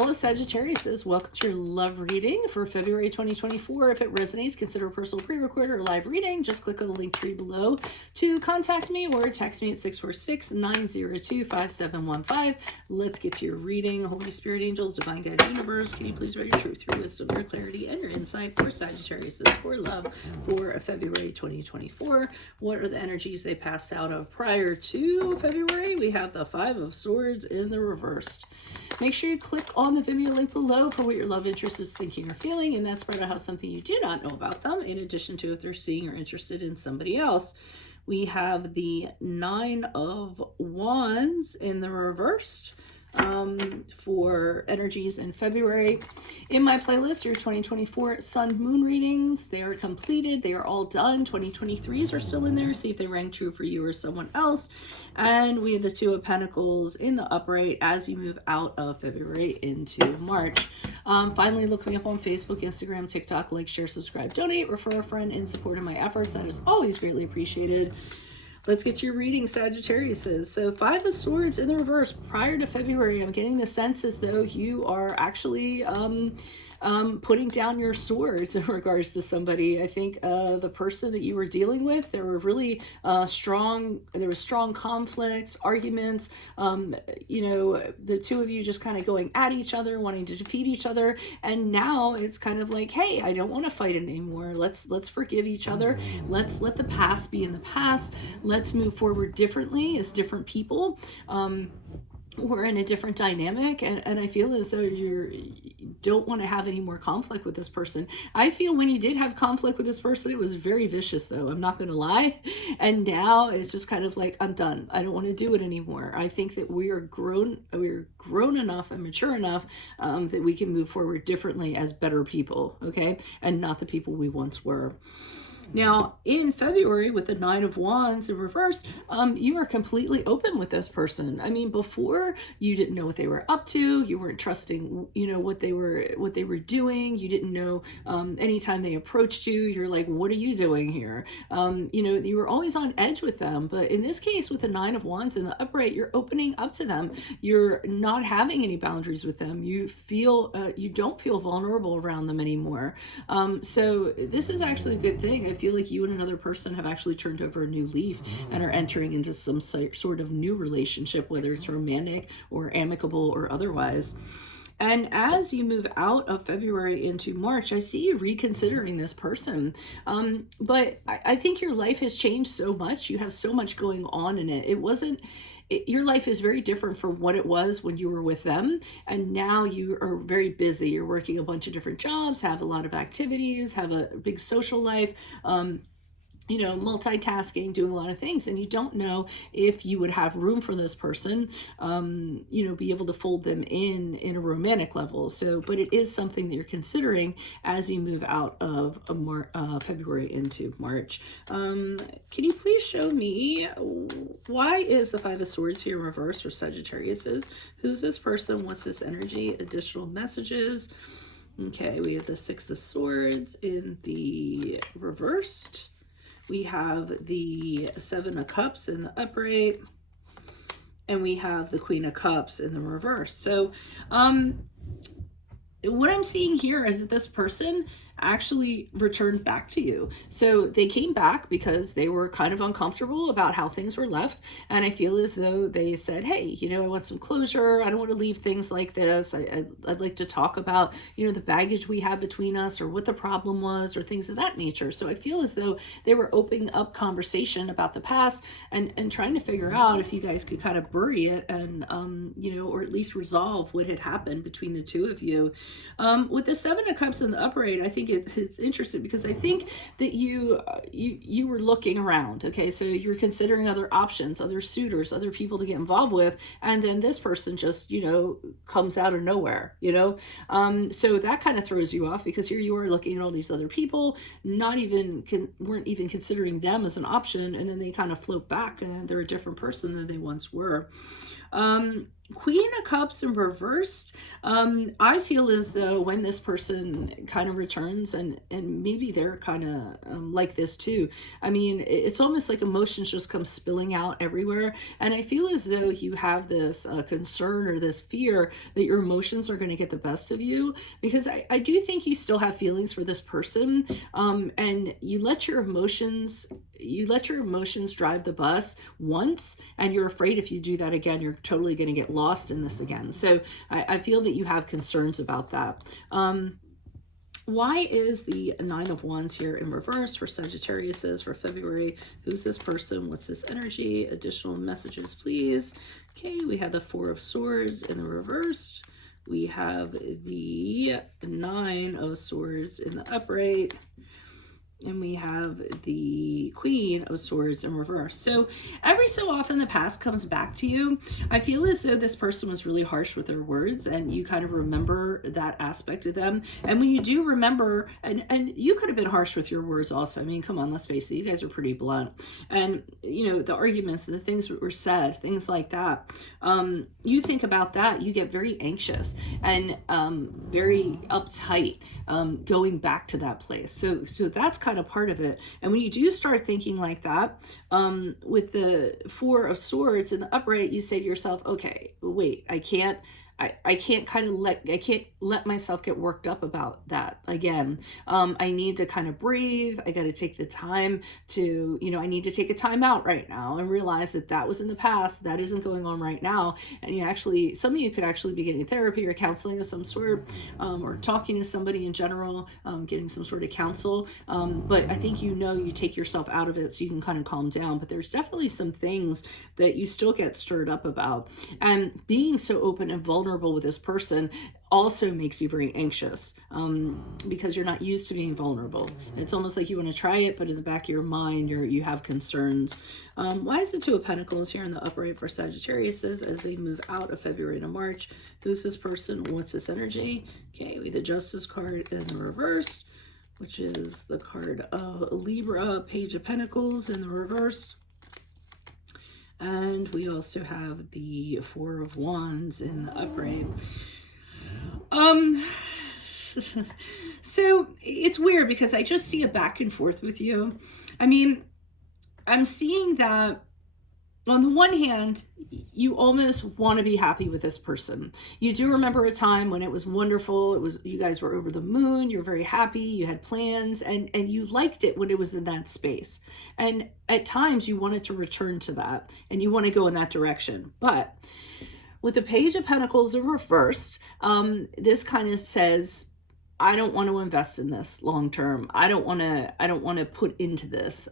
Hello, Sagittarius. Welcome to your love reading for February 2024. If it resonates, consider a personal pre-record or live reading. Just click on the link tree below to contact me or text me at 646-902-5715. Let's get to your reading. Holy Spirit, angels, divine guides, universe, can you please write your truth, your wisdom, your clarity, and your insight for Sagittarius for love for February 2024? What are the energies they passed out of prior to February? We have the Five of Swords in the reversed. Make sure you click on the video link below for what your love interest is thinking or feeling, and that's spread out how something you do not know about them, in addition to if they're seeing or interested in somebody else. We have the Nine of Wands in the reversed for energies in February. In my playlist, your 2024 sun moon readings, they are completed. They are all done. 2023s are still in there. See if they rang true for you or someone else. And we have the Two of Pentacles in the upright as you move out of February into March. Finally, look me up on Facebook, Instagram, TikTok, like, share, subscribe, donate, refer a friend in support of my efforts. That is always greatly appreciated. Let's get your reading, Sagittarius. So Five of Swords in the reverse. Prior to February, I'm getting the sense as though you are actually putting down your swords in regards to somebody. I think the person that you were dealing with, there were really strong conflicts, arguments, the two of you just kind of going at each other, wanting to defeat each other. And now it's kind of like, hey, I don't want to fight anymore. Let's forgive each other. Let's let the past be in the past. Let's move forward differently as different people. We're in a different dynamic, and I feel as though you don't want to have any more conflict with this person. I feel when you did have conflict with this person, it was very vicious, though. I'm not going to lie. And now it's just kind of like, I'm done. I don't want to do it anymore. I think that we're grown enough and mature enough that we can move forward differently as better people, okay? And not the people we once were. Now, in February, with the Nine of Wands in reverse, you are completely open with this person. I mean, before, you didn't know what they were up to. You weren't trusting, what they were doing. You didn't know, anytime they approached you, you're like, what are you doing here? You were always on edge with them. But in this case, with the Nine of Wands in the upright, you're opening up to them. You're not having any boundaries with them. You don't feel vulnerable around them anymore. So this is actually a good thing. I feel like you and another person have actually turned over a new leaf and are entering into some sort of new relationship, whether it's romantic or amicable or otherwise. And as you move out of February into March, I see you reconsidering this person. But I think your life has changed so much. You have so much going on in it. Your life is very different from what it was when you were with them. And now you are very busy. You're working a bunch of different jobs, have a lot of activities, have a big social life, multitasking, doing a lot of things, and you don't know if you would have room for this person, be able to fold them in a romantic level. So, but it is something that you're considering as you move out of February into March. Can you please show me why is the Five of Swords here in reverse for Sagittarius? Who's this person? What's this energy? Additional messages. Okay, we have the Six of Swords in the reversed. We have the Seven of Cups in the upright, and we have the Queen of Cups in the reverse. So what I'm seeing here is that this person actually returned back to you. So they came back because they were kind of uncomfortable about how things were left. And I feel as though they said, hey, I want some closure. I don't want to leave things like this. I'd like to talk about, the baggage we had between us, or what the problem was, or things of that nature. So I feel as though they were opening up conversation about the past and trying to figure out if you guys could kind of bury it and, or at least resolve what had happened between the two of you. With the Seven of Cups in the upright, I think it's interesting because I think that you were looking around. Okay, so you're considering other options, other suitors, other people to get involved with, and then this person just comes out of nowhere. So that kind of throws you off because here you are looking at all these other people, weren't even considering them as an option, and then they kind of float back and they're a different person than they once were. Queen of Cups in reversed. I feel as though when this person kind of returns, and maybe they're kind of like this too. I mean, it's almost like emotions just come spilling out everywhere. And I feel as though you have this concern or this fear that your emotions are going to get the best of you, because I do think you still have feelings for this person. And you let your emotions drive the bus once, and you're afraid if you do that again, you're totally going to get lost in this again. So I feel that you have concerns about that. Why is the Nine of Wands here in reverse for Sagittarius for February? Who's this person? What's this energy? Additional messages, please. Okay, we have the Four of Swords in the reversed. We have the Nine of Swords in the upright. And we have the Queen of Swords in reverse. So every so often the past comes back to you. I feel as though this person was really harsh with their words, and you kind of remember that aspect of them. And when you do remember, and you could have been harsh with your words also. I mean, come on, let's face it, you guys are pretty blunt. And, you know, the arguments, the things that were said, things like that. You think about that, you get very anxious and very uptight going back to that place. So that's kind of part of it. And when you do start thinking like that, with the Four of Swords in the upright, you say to yourself, okay, wait, I can't let myself get worked up about that again. I need to kind of breathe. I got to take the time to, I need to take a time out right now and realize that that was in the past. That isn't going on right now. And some of you could actually be getting therapy or counseling of some sort, or talking to somebody in general, getting some sort of counsel. But I think, you take yourself out of it so you can kind of calm down. But there's definitely some things that you still get stirred up about. And being so open and vulnerable with this person also makes you very anxious, because you're not used to being vulnerable. It's almost like you want to try it, but in the back of your mind, you have concerns. Why is the Two of Pentacles here in the upright for Sagittarius as they move out of February to March? Who's this person? What's this energy? Okay, we have the Justice card in the reverse, which is the card of Libra, Page of Pentacles in the reverse. And we also have the Four of Wands in the upright. So it's weird because I just see a back and forth with you. I mean, I'm seeing that on the one hand, you almost want to be happy with this person. You do remember a time when it was wonderful. You guys were over the moon. You're very happy. You had plans, and you liked it when it was in that space. And at times you wanted to return to that, and you want to go in that direction. But with the Page of Pentacles in reversed, this kind of says, I don't want to invest in this long term. I don't want to put into this.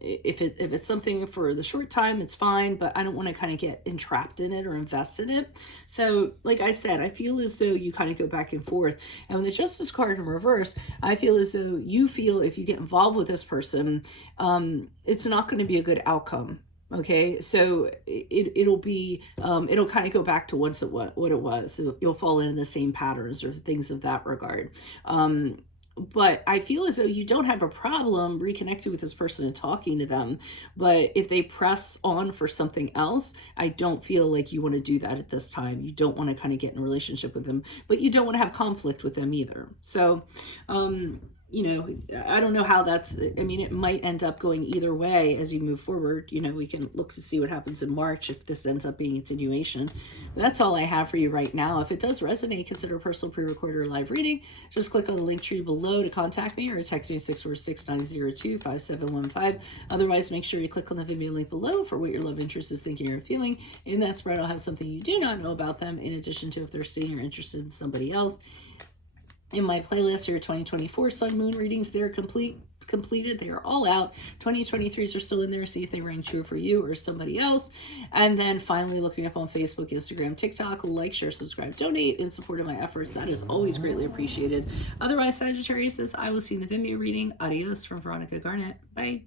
If it's something for the short time, it's fine, but I don't want to kind of get entrapped in it or invest in it. So like I said, I feel as though you kind of go back and forth. And when the Justice card in reverse, I feel as though you feel if you get involved with this person, it's not going to be a good outcome. Okay, so it'll kind of go back to what it was. So you'll fall in the same patterns or things of that regard. But I feel as though you don't have a problem reconnecting with this person and talking to them. But if they press on for something else, I don't feel like you want to do that at this time. You don't want to kind of get in a relationship with them, but you don't want to have conflict with them either. So, I don't know how it might end up going either way as you move forward. We can look to see what happens in March if this ends up being a continuation. That's all I have for you right now. If it does resonate, consider a personal pre-recorded or live reading. Just click on the link tree below to contact me or text me 646-902-5715. Otherwise, make sure you click on the Vimeo link below for what your love interest is thinking or feeling. In that spread, I'll have something you do not know about them, in addition to if they're seeing or interested in somebody else. In my playlist here, 2024 Sun Moon readings, they're completed. They are all out. 2023s are still in there. See if they rang true for you or somebody else. And then finally, looking up on Facebook, Instagram, TikTok, like, share, subscribe, donate in support of my efforts. That is always greatly appreciated. Otherwise, Sagittarius, I will see you in the Vimeo reading. Adios from Veronica Garnett. Bye.